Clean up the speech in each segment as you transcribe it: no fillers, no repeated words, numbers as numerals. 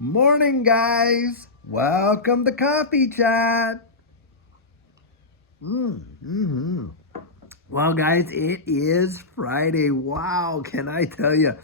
Morning, guys. Welcome to Coffee Chat. Well, guys, it is Friday. Wow, can I tell you?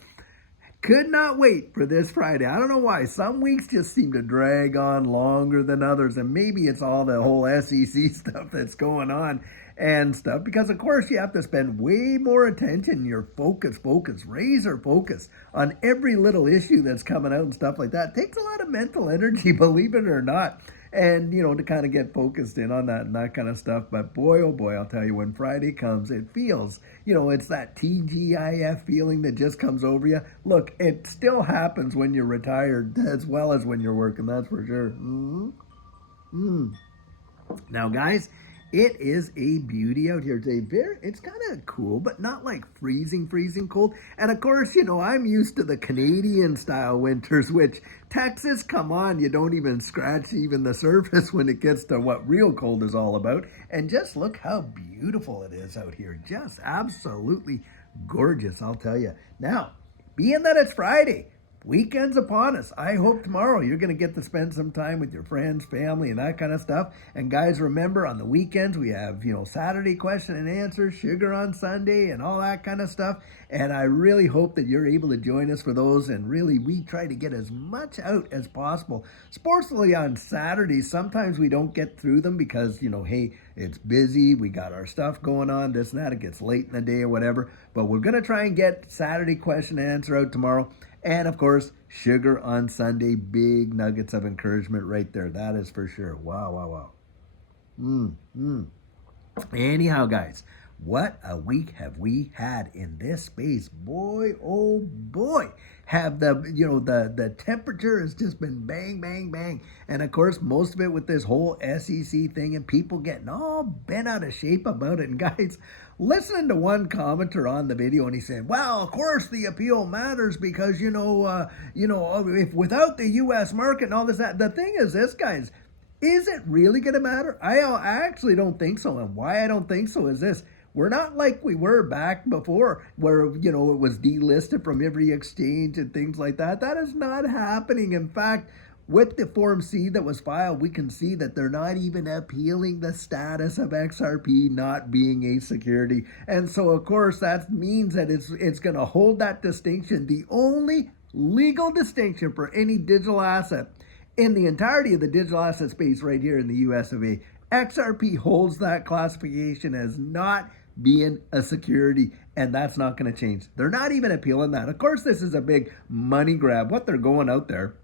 Could not wait for this Friday. I don't know why. Some weeks just seem to drag on longer than others, and maybe it's all the whole SEC stuff that's going on and stuff. Because of course you have to spend way more attention, your focus, razor focus on every little issue that's coming out and stuff like that. It takes a lot of mental energy, believe it or not. And to kind of get focused in on that and that kind of stuff. But boy, oh boy, I'll tell you, when Friday comes, it feels, it's that TGIF feeling that just comes over you. Look, it still happens when you're retired as well as when you're working, that's for sure. Now, guys, it is a beauty out here today. It's kind of cool, but not like freezing cold. And of course, I'm used to the Canadian style winters, which Texas, come on, you don't even scratch even the surface when it gets to what real cold is all about. And just look how beautiful it is out here. Just absolutely gorgeous, I'll tell you. Now, being that it's Friday, weekend's upon us. I hope tomorrow you're going to get to spend some time with your friends, family, and that kind of stuff. And guys, remember, on the weekends, we have, Saturday question and answer, sugar on Sunday, and all that kind of stuff. And I really hope that you're able to join us for those. And really, we try to get as much out as possible. Sportsfully on Saturdays, sometimes we don't get through them because, hey, it's busy. We got our stuff going on, this and that. It gets late in the day or whatever. But we're going to try and get Saturday question and answer out tomorrow. And of course, sugar on Sunday, big nuggets of encouragement right there. That is for sure. Wow. Anyhow, guys, what a week have we had in this space. Boy, oh boy, have the temperature has just been bang. And of course, most of it with this whole SEC thing and people getting all bent out of shape about it. And guys, listening to one commenter on the video, and he said, well, of course the appeal matters because, if without the U.S. market and all this, that, the thing is this, guys, is it really going to matter? I actually don't think so. And why I don't think so is this. We're not like we were back before where, it was delisted from every exchange and things like that. That is not happening. In fact, with the Form C that was filed, we can see that they're not even appealing the status of XRP not being a security. And so, of course, that means that it's going to hold that distinction. The only legal distinction for any digital asset in the entirety of the digital asset space right here in the US of A, XRP holds that classification as not being a security, and that's not going to change. They're not even appealing that. Of course, this is a big money grab. What they're going out there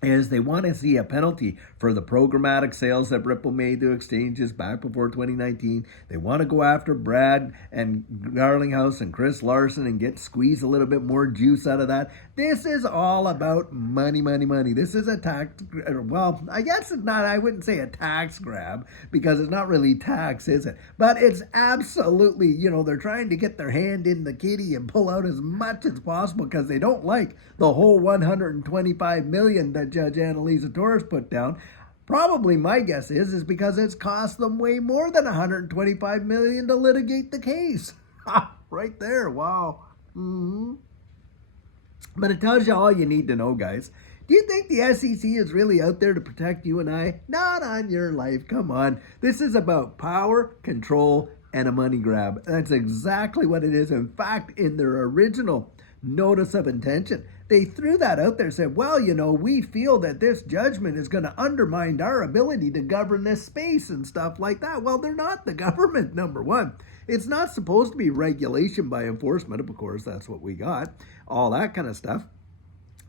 is they want to see a penalty for the programmatic sales that Ripple made to exchanges back before 2019. They want to go after Brad and Garlinghouse and Chris Larson and squeeze a little bit more juice out of that. This is all about money. This is a tax, well, I guess it's not, I wouldn't say a tax grab because it's not really tax, is it? But it's absolutely, they're trying to get their hand in the kitty and pull out as much as possible because they don't like the whole 125 million that Judge Annalisa Torres put down. Probably my guess is because it's cost them way more than 125 million to litigate the case. Right there, wow. But it tells you all you need to know, guys. Do you think the SEC is really out there to protect you and I? Not on your life, come on. This is about power, control, and a money grab. That's exactly what it is. In fact, in their original notice of intention, they threw that out there, said, well, we feel that this judgment is going to undermine our ability to govern this space and stuff like that. Well, they're not the government, number one. It's not supposed to be regulation by enforcement. Of course, that's what we got, all that kind of stuff.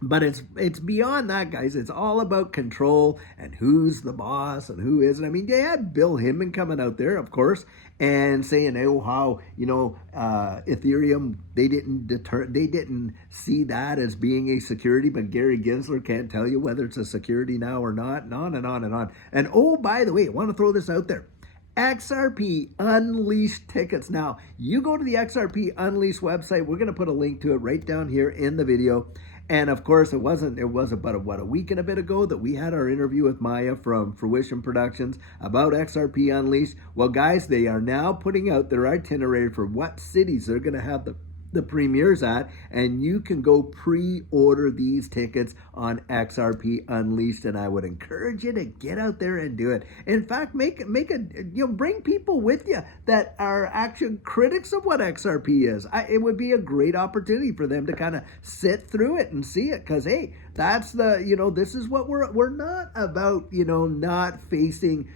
But it's beyond that, guys. It's all about control and who's the boss and who isn't. I mean, they had Bill Hinman coming out there, of course, and saying, oh, how, Ethereum, they didn't see that as being a security, but Gary Gensler can't tell you whether it's a security now or not, and on and on and on. And oh, by the way, I want to throw this out there. XRP Unleashed tickets. Now, you go to the XRP Unleashed website. We're going to put a link to it right down here in the video. And of course, it was about a week and a bit ago that we had our interview with Maya from Fruition Productions about XRP Unleashed. Well, guys, they are now putting out their itinerary for what cities they're going to have the the premier's at, and you can go pre-order these tickets on XRP Unleashed, and I would encourage you to get out there and do it. In fact, bring people with you that are actual critics of what XRP is. It would be a great opportunity for them to kind of sit through it and see it, because hey, that's this is what we're not about, not facing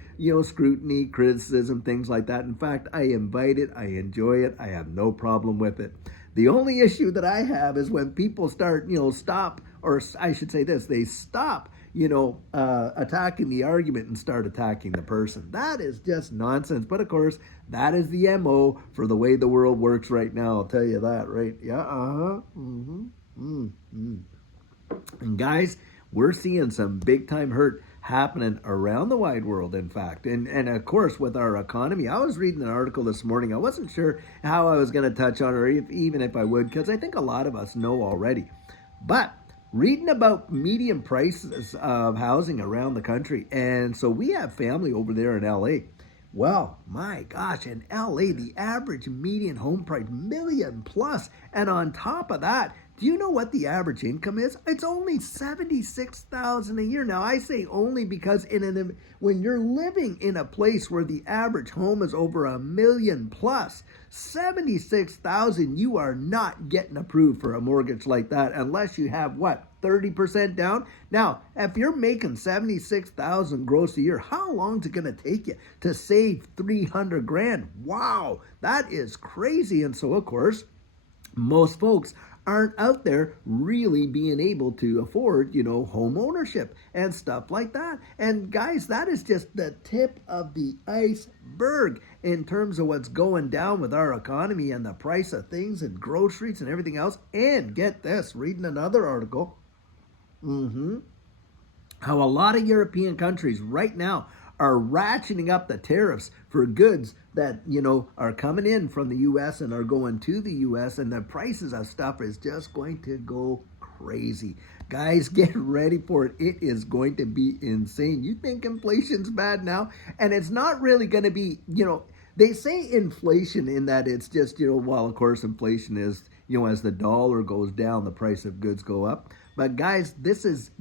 scrutiny, criticism, things like that. In fact, I invite it, I enjoy it, I have no problem with it. The only issue that I have is when people start, stop, or I should say this, they stop, attacking the argument and start attacking the person. That is just nonsense. But of course, that is the MO for the way the world works right now. I'll tell you that, right? Yeah, And guys, we're seeing some big time hurt happening around the wide world, in fact. And of course, with our economy, I was reading an article this morning. I wasn't sure how I was going to touch on it, or even if I would, because I think a lot of us know already. But reading about median prices of housing around the country. And so we have family over there in LA. Well, my gosh, in LA, the average median home price, million plus. And on top of that, do you know what the average income is? It's only $76,000 a year. Now, I say only because when you're living in a place where the average home is over $1 million plus, $76,000, you are not getting approved for a mortgage like that unless you have what? 30% down. Now, if you're making $76,000 gross a year, how long is it going to take you to save $300,000? Wow, that is crazy. And so, of course, most folks aren't out there really being able to afford, home ownership and stuff like that. And guys, that is just the tip of the iceberg in terms of what's going down with our economy and the price of things and groceries and everything else. And get this, reading another article, how a lot of European countries right now are ratcheting up the tariffs for goods that, are coming in from the U.S. and are going to the U.S. and the prices of stuff is just going to go crazy. Guys, get ready for it. It is going to be insane. You think inflation's bad now? And it's not really going to be, they say inflation in that it's just, while of course inflation is, as the dollar goes down, the price of goods go up. But guys, this is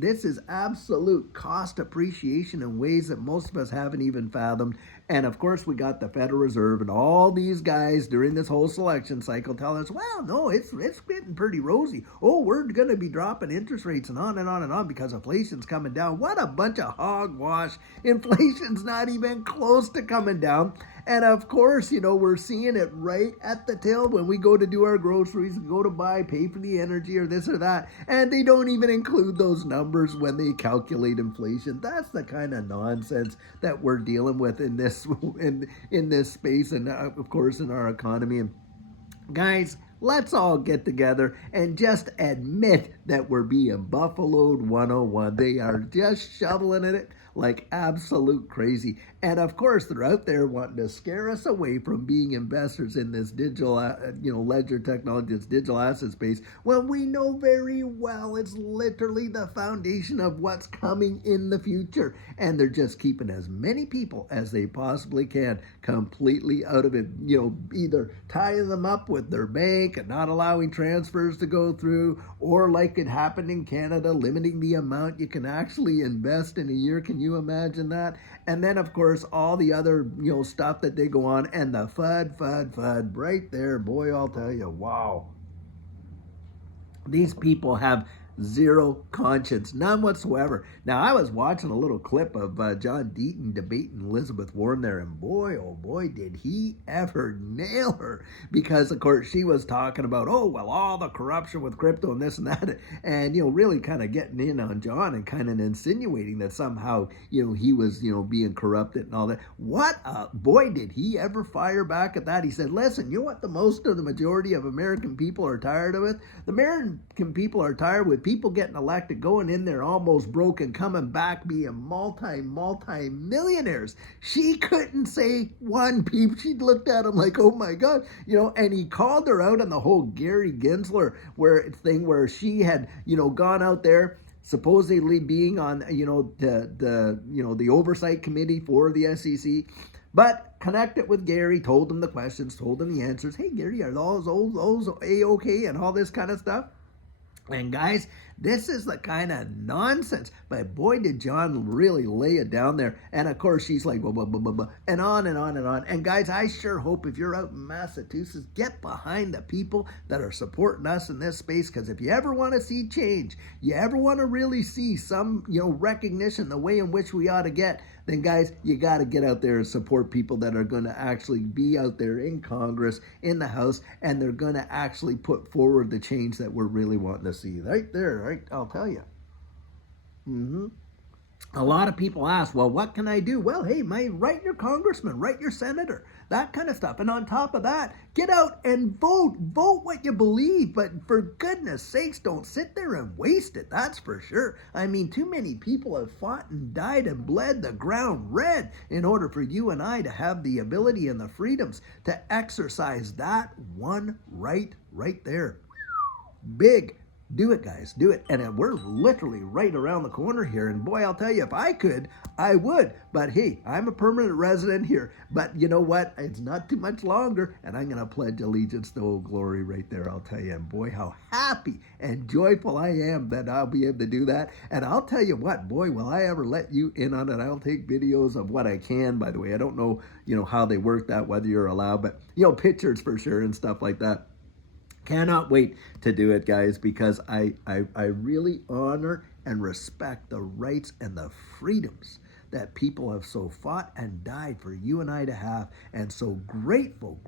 absolute cost appreciation in ways that most of us haven't even fathomed. And of course, we got the Federal Reserve and all these guys during this whole selection cycle telling us, well, no, it's getting pretty rosy. Oh, we're going to be dropping interest rates and on and on and on because inflation's coming down. What a bunch of hogwash. Inflation's not even close to coming down. And of course, we're seeing it right at the tail when we go to do our groceries, go to buy, pay for the energy or this or that. And they don't even include those numbers when they calculate inflation. That's the kind of nonsense that we're dealing with in this space and of course in our economy. And guys, let's all get together and just admit that we're being buffaloed 101. They are just shoveling in it like absolute crazy. And of course, they're out there wanting to scare us away from being investors in this digital, ledger technology, this digital asset space, when we know very well it's literally the foundation of what's coming in the future. And they're just keeping as many people as they possibly can completely out of it, either tying them up with their bank and not allowing transfers to go through, or like it happened in Canada, limiting the amount you can actually invest in a year. Can you imagine that? And then, of course, all the other, stuff that they go on, and the FUD right there. Boy, I'll tell you, wow. These people have zero conscience, none whatsoever. Now, I was watching a little clip of John Deaton debating Elizabeth Warren there, and boy, oh boy, did he ever nail her. Because, of course, she was talking about, all the corruption with crypto and this and that, and, really kind of getting in on John and kind of insinuating that somehow, he was, being corrupted and all that. Boy, did he ever fire back at that. He said, listen, you know what the majority of American people are tired of it? The American people are tired with people getting elected, going in there almost broke and coming back being multi-millionaires. She couldn't say one peep. She looked at him like, oh my God, and he called her out on the whole Gary Gensler where she had, gone out there supposedly being on, the oversight committee for the SEC. But connected with Gary, told him the questions, told him the answers. Hey, Gary, are those A-okay and all this kind of stuff? And guys, this is the kind of nonsense. But boy, did John really lay it down there. And of course, she's like, blah, blah, blah, blah, blah, and on and on and on. And guys, I sure hope if you're out in Massachusetts, get behind the people that are supporting us in this space. Because if you ever want to see change, you ever want to really see some, recognition, the way in which we ought to get, then guys, you got to get out there and support people that are going to actually be out there in Congress, in the House, and they're going to actually put forward the change that we're really wanting to see. Right there, right? I'll tell you. A lot of people ask, well, what can I do? Well, hey, write your congressman, write your senator, that kind of stuff. And on top of that, get out and vote. Vote what you believe. But for goodness sakes, don't sit there and waste it. That's for sure. I mean, too many people have fought and died and bled the ground red in order for you and I to have the ability and the freedoms to exercise that one right there. Big. Do it, guys. Do it. And we're literally right around the corner here. And boy, I'll tell you, if I could, I would. But hey, I'm a permanent resident here. But you know what? It's not too much longer. And I'm going to pledge allegiance to Old Glory right there, I'll tell you. And boy, how happy and joyful I am that I'll be able to do that. And I'll tell you what, boy, will I ever let you in on it. I'll take videos of what I can, by the way. I don't know, how they work that, whether you're allowed. But, pictures for sure and stuff like that. Cannot wait to do it, guys, because I really honor and respect the rights and the freedoms that people have so fought and died for you and I to have, and so grateful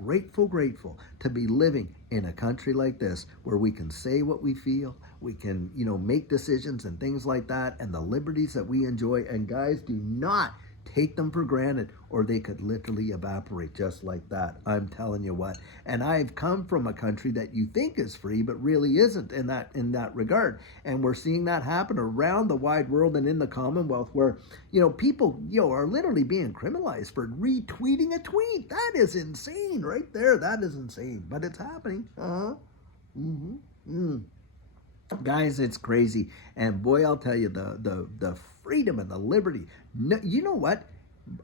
to be living in a country like this where we can say what we feel, we can, make decisions and things like that, and the liberties that we enjoy. And guys, do not take them for granted, or they could literally evaporate just like that. I'm telling you what. And I've come from a country that you think is free, but really isn't in that regard. And we're seeing that happen around the wide world and in the Commonwealth, where people are literally being criminalized for retweeting a tweet. That is insane, right there. That is insane, but it's happening. Guys, it's crazy. And boy, I'll tell you, the freedom and the liberty. No, you know what?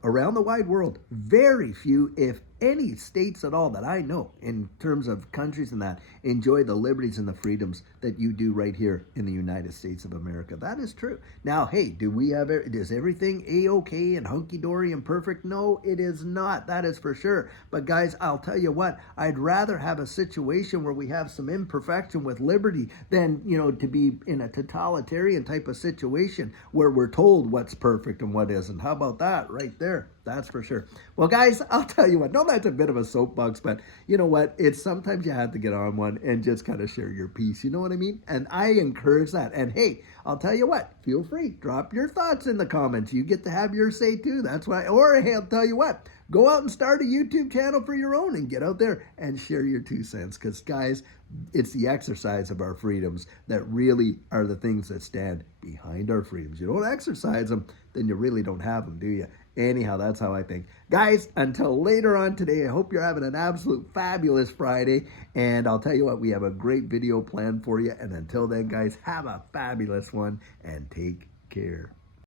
Around the wide world, very few, if any, states at all that I know in terms of countries and that enjoy the liberties and the freedoms that you do right here in the United States of America. That is true. Now, hey, is everything A-okay and hunky-dory and perfect? No, it is not. That is for sure. But guys, I'll tell you what, I'd rather have a situation where we have some imperfection with liberty than, to be in a totalitarian type of situation where we're told what's perfect and what isn't. How about that right there? That's for sure. Well, guys, I'll tell you what. No, that's a bit of a soapbox, but you know what? It's sometimes you have to get on one and just kind of share your piece. You know what I mean? And I encourage that. And hey, I'll tell you what. Feel free. Drop your thoughts in the comments. You get to have your say too. That's why. Or hey, I'll tell you what. Go out and start a YouTube channel for your own and get out there and share your 2 cents. Because, guys, it's the exercise of our freedoms that really are the things that stand behind our freedoms. You don't exercise them, then you really don't have them, do you? Anyhow, that's how I think. Guys, until later on today, I hope you're having an absolute fabulous Friday. And I'll tell you what, we have a great video planned for you. And until then, guys, have a fabulous one and take care.